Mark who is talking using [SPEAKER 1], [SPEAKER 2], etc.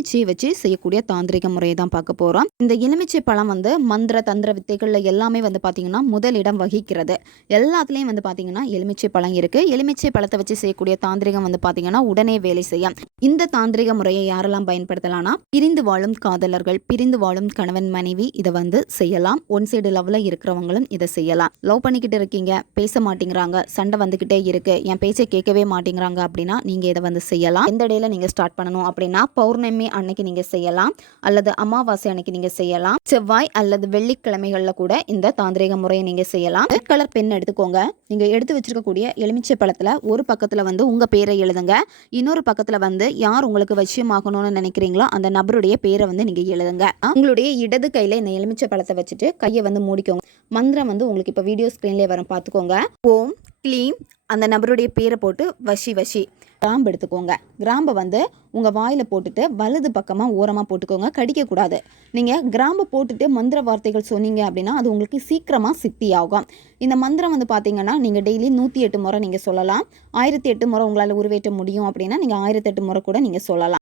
[SPEAKER 1] எலுமிச்சையை வச்சு செய்யக்கூடிய தாந்திரிக முறையை தான் பார்க்க போகிறோம் இந்த எலுமிச்சை பழம் வந்து மந்திர தந்திர வித்தைகளில் எல்லாமே வந்து பார்த்திங்கன்னா முதலிடம் வகிக்கிறது. எல்லாத்துலேயும் வந்து பார்த்திங்கன்னா எலுமிச்சை பழம் இருக்குது எலுமிச்சை பழத்தை வச்சு செய்யக்கூடிய தாந்திரிகம் வந்து பார்த்திங்கன்னா உடனே வேலை செய்யும். இந்த தாந்திரிக முறையை யாரெல்லாம் பயன்படுத்தலாம்னா பிரிந்து வாழும் காதலர்கள் பிரிந்து வாழும் கணவன் மனைவி இதை வந்து செய்யலாம். ஒன் சைடு லவ்வில் இருக்கிறவங்களும் இதை செய்யலாம். லவ் பண்ணிக்கிட்டு இருக்கீங்க பேச மாட்டேங்கிறாங்க சண்டை வந்துக்கிட்டே இருக்கு என் பேச்சை கேட்கவே மாட்டேங்கிறாங்க அப்படின்னா நீங்கள் இதை வந்து செய்யலாம். எந்த டேல நீங்கள் ஸ்டார்ட் பண்ணணும் அப்படின்னா பௌர்ணமி அன்னைக்கு நீங்கள் செய்யலாம் அல்லது அமாவாசை அன்னைக்கு நீங்கள் செய்யலாம் செவ்வாய் அல்லது வெள்ளிக்கிழமைகளில் கூட இந்த தாந்திரிக முறையை நீங்கள் செய்யலாம். ரெட் கலர் பென் எடுத்துக்கோங்க. நீங்கள் எடுத்து வச்சிருக்கக்கூடிய எலுமிச்சை பழத்தில் ஒரு பக்கத்தில் வந்து உங்கள் பேரை எழுதுங்க. இன்னொரு பக்கத்தில் வந்து யார் உங்களுக்கு வசியமாகணும்னு நினைக்கிறீங்களோ அந்த நபருடைய பேரை வந்து நீங்கள் எழுதுங்க. உங்களுடைய இடது கையில் இந்த எலுமிச்சை பழத்தை வச்சுட்டு கையை வந்து மூடிக்கோங்க. மந்திரம் வந்து உங்களுக்கு இப்போ வீடியோ ஸ்க்ரீன்லேயே வரும். பார்த்துக்கோங்க. ஓம் க்ளீன் அந்த நபருடைய பேரை போட்டு வஷி வஷி. கிராம்பு எடுத்துக்கோங்க. கிராம்பை வந்து உங்கள் வாயில் போட்டுட்டு வலது பக்கமாக ஓரமாக போட்டுக்கோங்க. கடிக்கக்கூடாது. நீங்கள் கிராம்பை போட்டுட்டு மந்திர வார்த்தைகள் சொன்னீங்க அப்படின்னா அது உங்களுக்கு சீக்கிரமாக சித்தி ஆகும் இந்த மந்திரம் வந்து பார்த்தீங்கன்னா நீங்கள் டெய்லி நூற்றி எட்டு முறை நீங்கள் சொல்லலாம். ஆயிரத்தி எட்டு முறை உங்களால் உருவேற்ற முடியும் அப்படின்னா நீங்கள் ஆயிரத்தி எட்டு முறை கூட நீங்கள் சொல்லலாம்.